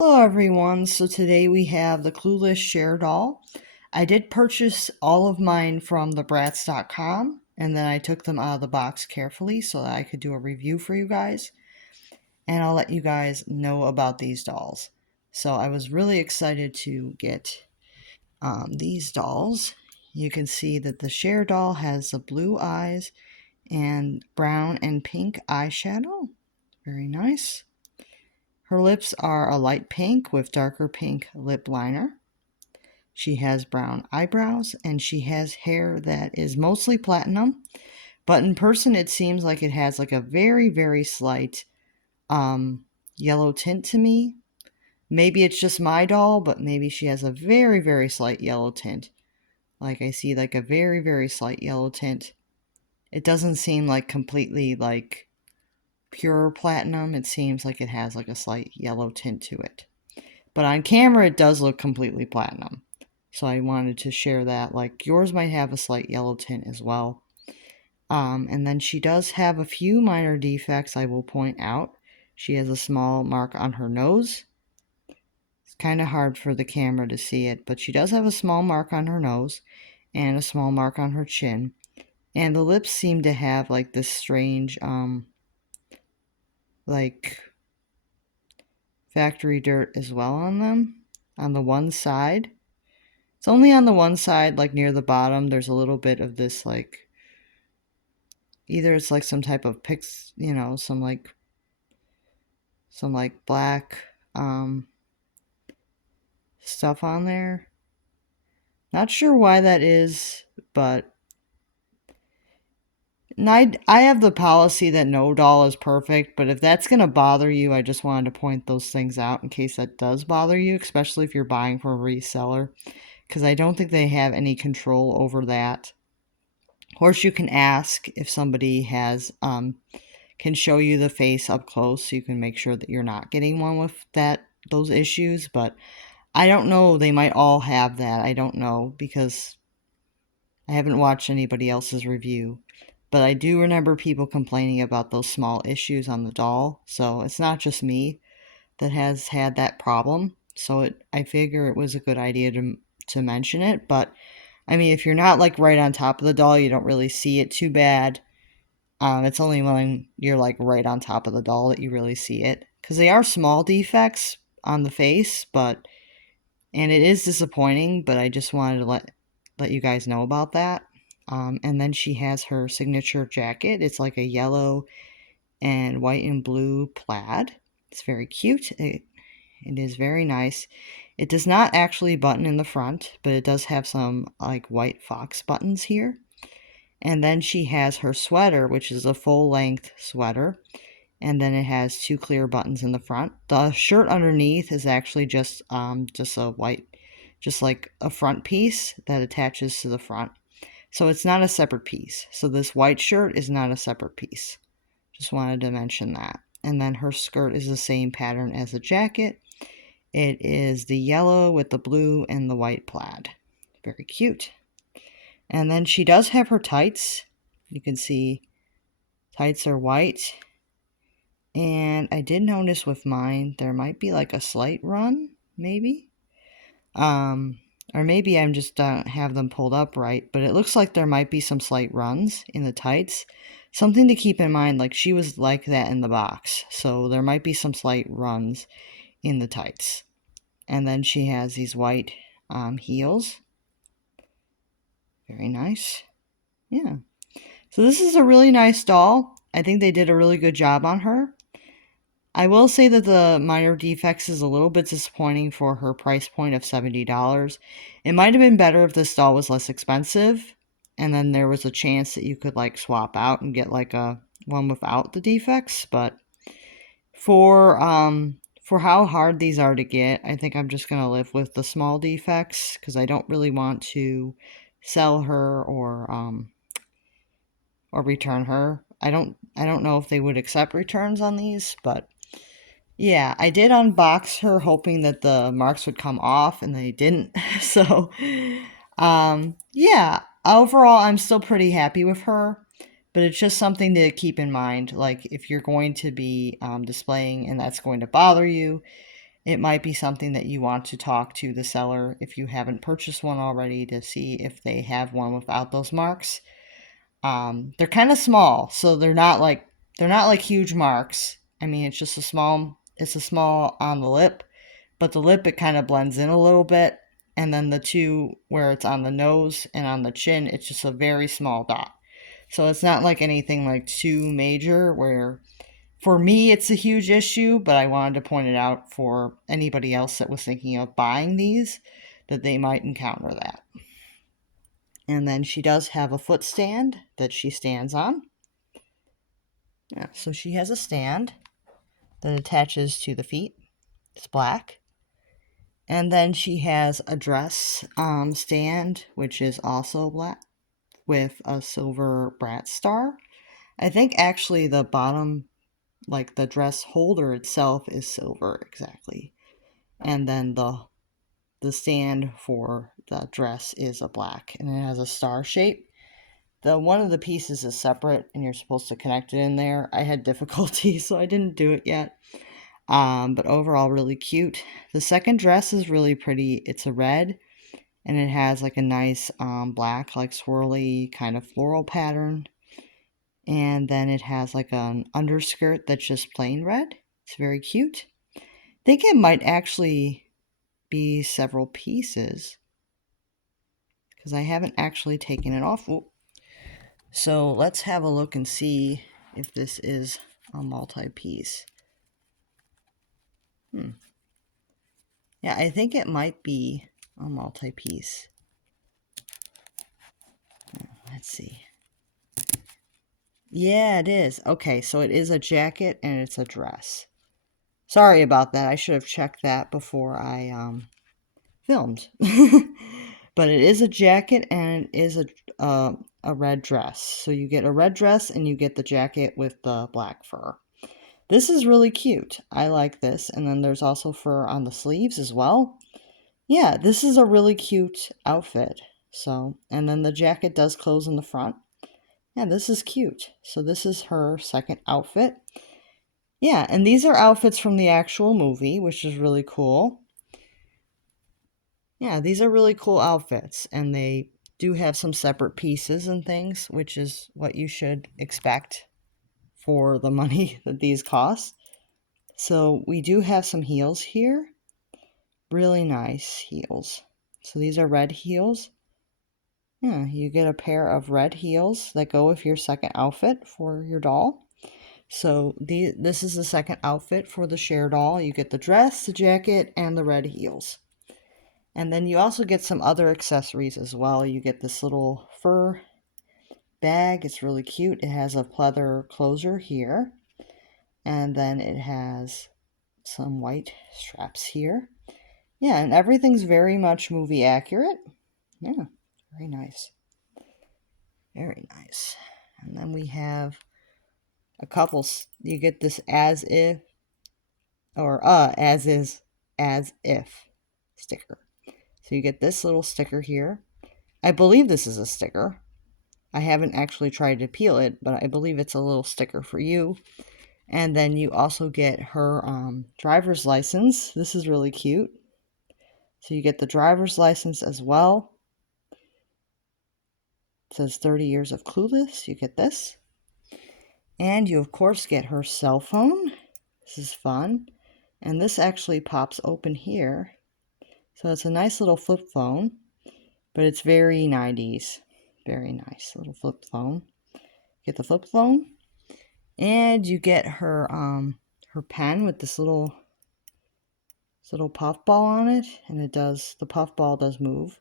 Hello everyone, so today we have the Clueless Cher doll. I did purchase all of mine from the Bratz.com and then I took them out of the box carefully so that I could do a review for you guys and I'll let you guys know about these dolls. So I was really excited to get these dolls. You can see that the Cher doll has the blue eyes and brown and pink eyeshadow. Very nice. Her lips are a light pink with darker pink lip liner. She has brown eyebrows and she has hair that is mostly platinum, but in person it seems like it has like a very, very slight yellow tint to me. Maybe it's just my doll, but maybe she has a very, very slight yellow tint. Like I see like a very, very slight yellow tint. It doesn't seem like completely like pure platinum. It seems like it has like a slight yellow tint to it. But on camera, it does look completely platinum. So I wanted to share that. Like yours might have a slight yellow tint as well. And then she does have a few minor defects I will point out. She has a small mark on her nose. It's kind of hard for the camera to see it, but she does have a small mark on her nose and a small mark on her chin. And the lips seem to have like this strange, like factory dirt as well on them on the one side. It's only on the one side, like near the bottom, there's a little bit of this, like, either it's like some type of some like black stuff on there. Not sure why that is, but I have the policy that no doll is perfect, but if that's going to bother you, I just wanted to point those things out in case that does bother you, especially if you're buying from a reseller, because I don't think they have any control over that. Of course, you can ask if somebody has can show you the face up close so you can make sure that you're not getting one with those issues, but I don't know, they might all have that. I don't know because I haven't watched anybody else's review. But I do remember people complaining about those small issues on the doll, so it's not just me that has had that problem. So I figure it was a good idea to mention it, but I mean, if you're not like right on top of the doll, you don't really see it too bad. It's only when you're like right on top of the doll that you really see it, because they are small defects on the face, and it is disappointing. But I just wanted to let you guys know about that. And then she has her signature jacket. It's like a yellow and white and blue plaid. It's very cute. It is very nice. It does not actually button in the front, but it does have some like white fox buttons here. And then she has her sweater, which is a full-length sweater. And then it has two clear buttons in the front. The shirt underneath is actually just a white, just like a front piece that attaches to the front. So it's not a separate piece. So this white shirt is not a separate piece. Just wanted to mention that. And then her skirt is the same pattern as the jacket. It is the yellow with the blue and the white plaid. Very cute. And then she does have her tights. You can see tights are white. And I did notice with mine, there might be like a slight run, maybe. Or maybe I'm just don't have them pulled up right, but it looks like there might be some slight runs in the tights. Something to keep in mind, like she was like that in the box, so there might be some slight runs in the tights. And then she has these white heels. Very nice. Yeah. So this is a really nice doll. I think they did a really good job on her. I will say that the minor defects is a little bit disappointing for her price point of $70. It might have been better if this doll was less expensive, and then there was a chance that you could like swap out and get like a one without the defects. But for how hard these are to get, I think I'm just gonna live with the small defects because I don't really want to sell her or return her. I don't know if they would accept returns on these, but yeah, I did unbox her hoping that the marks would come off and they didn't. So, yeah, overall, I'm still pretty happy with her, but it's just something to keep in mind. Like, if you're going to be displaying and that's going to bother you, it might be something that you want to talk to the seller if you haven't purchased one already to see if they have one without those marks. They're kind of small, so they're not like huge marks. I mean, it's a small on the lip, but the lip, it kind of blends in a little bit, and then the two where it's on the nose and on the chin, it's just a very small dot. So it's not like anything like too major where for me it's a huge issue, but I wanted to point it out for anybody else that was thinking of buying these, that they might encounter that. And then she does have a foot stand that she stands on. Yeah, so she has a stand that attaches to the feet. It's black. And then she has a dress stand, which is also black with a silver Bratz star. I think actually the bottom, like the dress holder itself, is silver exactly. And then the stand for the dress is a black, and it has a star shape. The one of the pieces is separate and you're supposed to connect it in there. I had difficulty, so I didn't do it yet. But overall, really cute. The second dress is really pretty. It's a red, and it has like a nice black, like swirly kind of floral pattern. And then it has like an underskirt that's just plain red. It's very cute. I think it might actually be several pieces because I haven't actually taken it off. Ooh. So let's have a look and see if this is a multi-piece. Yeah, I think it might be a multi-piece. Let's see. Yeah, it is. Okay, so it is a jacket and it's a dress. Sorry about that. I should have checked that before I filmed. But it is a jacket and it is a red dress. So you get a red dress and you get the jacket with the black fur. This is really cute. I like this. And then there's also fur on the sleeves as well. Yeah, this is a really cute outfit. So, and then the jacket does close in the front. Yeah, this is cute. So this is her second outfit. Yeah, and these are outfits from the actual movie, which is really cool. Yeah, these are really cool outfits, and they do have some separate pieces and things, which is what you should expect for the money that these cost. So we do have some heels here. Really nice heels. So these are red heels. Yeah, you get a pair of red heels that go with your second outfit for your doll. So this is the second outfit for the Cher doll. You get the dress, the jacket, and the red heels. And then you also get some other accessories as well. You get this little fur bag. It's really cute. It has a pleather closure here. And then it has some white straps here. Yeah, and everything's very much movie accurate. Yeah, very nice. Very nice. And then we have a couple, you get this as if, or as is, as if sticker. So you get this little sticker here. I believe this is a sticker. I haven't actually tried to peel it, but I believe it's a little sticker for you. And then you also get her driver's license. This is really cute. So you get the driver's license as well. It says 30 years of Clueless. You get this. And you, of course, get her cell phone. This is fun. And this actually pops open here. So it's a nice little flip phone, but it's very 90s. Very nice little flip phone. Get the flip phone. And you get her her pen with this little puff ball on it, and the puff ball does move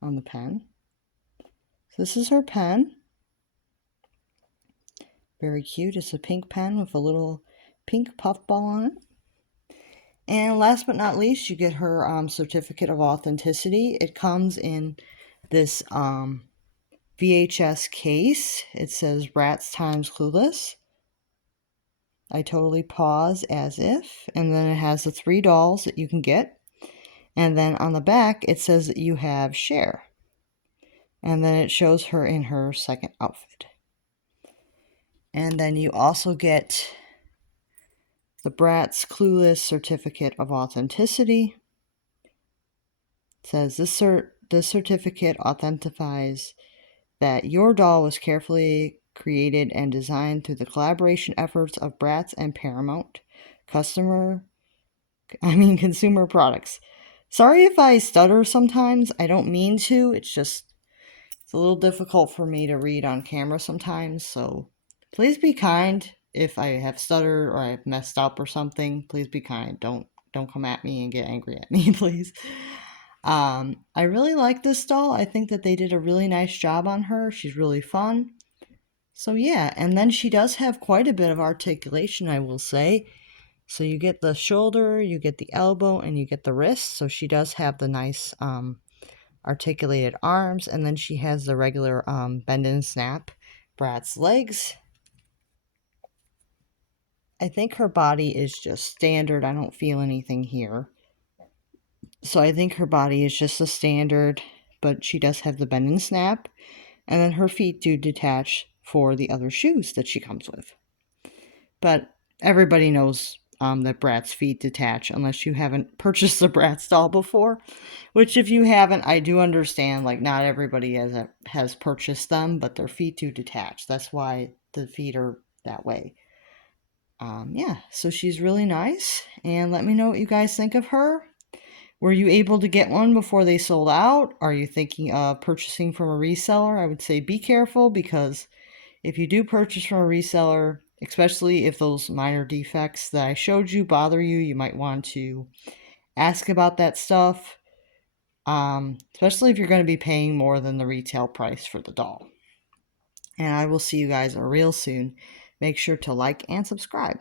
on the pen. So this is her pen. Very cute. It's a pink pen with a little pink puff ball on it. And last but not least, you get her certificate of authenticity. It comes in this VHS case. It says Bratz times Clueless. I totally pause as if. And then it has the 3 dolls that you can get. And then on the back, it says that you have Cher. And then it shows her in her second outfit. And then you also get The Bratz Clueless Certificate of Authenticity. It says this certificate authenticates that your doll was carefully created and designed through the collaboration efforts of Bratz and Paramount consumer products. Sorry if I stutter sometimes. I don't mean to. It's a little difficult for me to read on camera sometimes, so please be kind if I have stuttered or I've messed up or something. Please be kind. Don't come at me and get angry at me, please. I really like this doll. I think that they did a really nice job on her. She's really fun. So yeah, and then she does have quite a bit of articulation, I will say. So you get the shoulder, you get the elbow, and you get the wrist. So she does have the nice articulated arms, and then she has the regular bend and snap Bratz legs. I think her body is just standard. I don't feel anything here. So I think her body is just a standard, but she does have the bend and snap. And then her feet do detach for the other shoes that she comes with. But everybody knows that Bratz feet detach unless you haven't purchased a Bratz doll before. Which, if you haven't, I do understand. Like, not everybody has purchased them, but their feet do detach. That's why the feet are that way. Yeah, so she's really nice. And let me know what you guys think of her. Were you able to get one before they sold out? Are you thinking of purchasing from a reseller? I would say be careful, because if you do purchase from a reseller, especially if those minor defects that I showed you bother you, you might want to ask about that stuff, especially if you're going to be paying more than the retail price for the doll. And I will see you guys real soon. Make sure to like and subscribe.